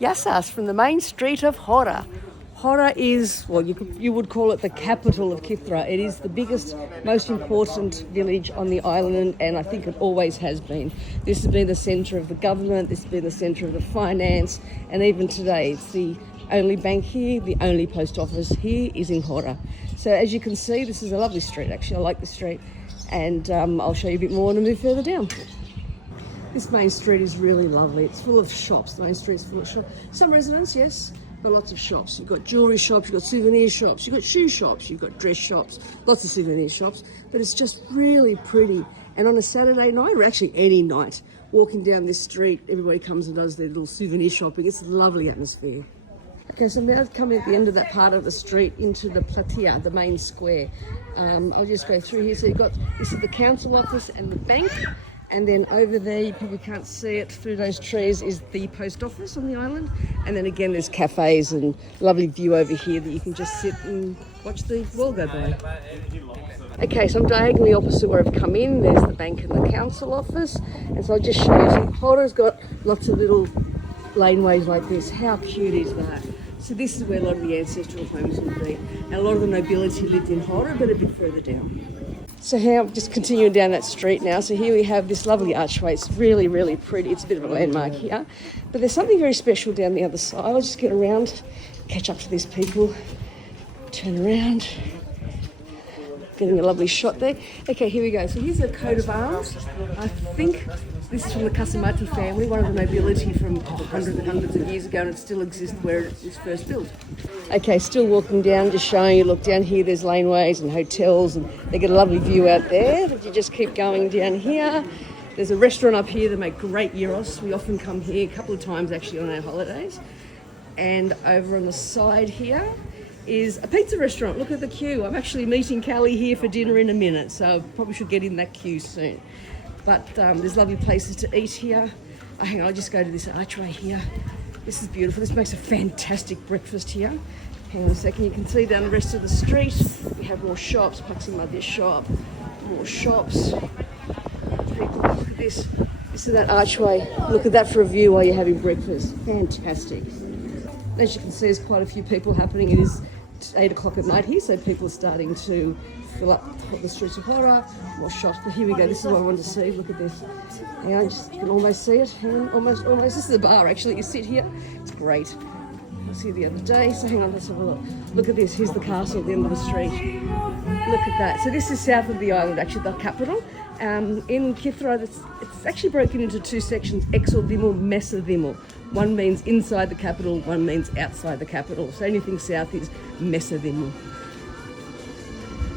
Yassas from the main street of Chora. Chora is, well, you would call it the capital of Kythera. It is the biggest, most important village on the island, and I think it always has been. This has been the centre of the government, this has been the centre of the finance, and even today it's the only bank here, the only post office here is in Chora. So as you can see, this is a lovely street actually. I like the street, and I'll show you a bit more when I move further down. This main street is really lovely. It's full of shops. The main street is full of shops. Some residents, yes, but lots of shops. You've got jewellery shops, you've got souvenir shops, you've got shoe shops, you've got dress shops, lots of souvenir shops. But it's just really pretty. And on a Saturday night, or actually any night, walking down this street, everybody comes and does their little souvenir shopping. It's a lovely atmosphere. Okay, so now I've come at the end of that part of the street into the platea, the main square. I'll just go through here. So you've got, this is the council office and the bank. And then over there, you probably can't see it through those trees, is the post office on the island. And then again, there's cafes and lovely view over here that you can just sit and watch the world go by. Okay, so I'm diagonally opposite where I've come in. There's the bank and the council office. And so I'll just show you. So Chora's got lots of little laneways like this. How cute is that? So this is where a lot of the ancestral homes would be. And a lot of the nobility lived in Chora, but a bit further down. So here, I'm just continuing down that street now. So here we have this lovely archway. It's really, really pretty. It's a bit of a landmark here. But there's something very special down the other side. I'll just get around, catch up to these people, turn around. Getting a lovely shot there. Okay, here we go. So here's a coat of arms. I think this is from the Casamati family, one of the nobility from hundreds and hundreds of years ago, and it still exists where it was first built. Okay, still walking down, just showing you, look down here, there's laneways and hotels, and they get a lovely view out there, but you just keep going down here. There's a restaurant up here that make great gyros. We often come here a couple of times actually on our holidays. And over on the side here is a pizza restaurant. Look at the queue. I'm actually meeting Callie here for dinner in a minute, so I probably should get in that queue soon. But there's lovely places to eat here. Hang on, I'll just go to this archway here. This is beautiful. This makes a fantastic breakfast here. Hang on a second, you can see down the rest of the street. We have more shops, Paximadia shop, more shops. Look at this. This is that archway. Look at that for a view while you're having breakfast. Fantastic. As you can see, there's quite a few people happening. It is 8 o'clock at night here, so people are starting to fill up the streets of Chora. More shops, but here we go. This is what I wanted to see. Look at this. Hang on, you can almost see it. Hang on, almost. This is a bar, actually. You sit here. It's great. I was here the other day, so hang on, let's have a look. Look at this. Here's the castle at the end of the street. Look at that. So this is south of the island, actually, the capital. In Kythera, it's actually broken into two sections, Exordimul, Mesadimul. One means inside the capital, one means outside the capital. So anything south is Mesadimul.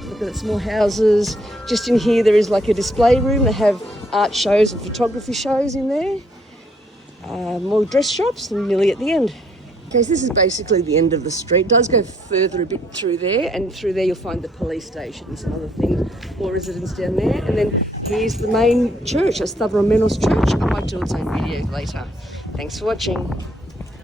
Look at some more houses. Just in here, there is like a display room. They have art shows and photography shows in there. More dress shops, and nearly at the end. Okay, so this is basically the end of the street. It does go further a bit through there, and through there you'll find the police station and some other things, more residents down there. And then here's the main church, a Stavromenos church. I might do its own video later. Thanks for watching.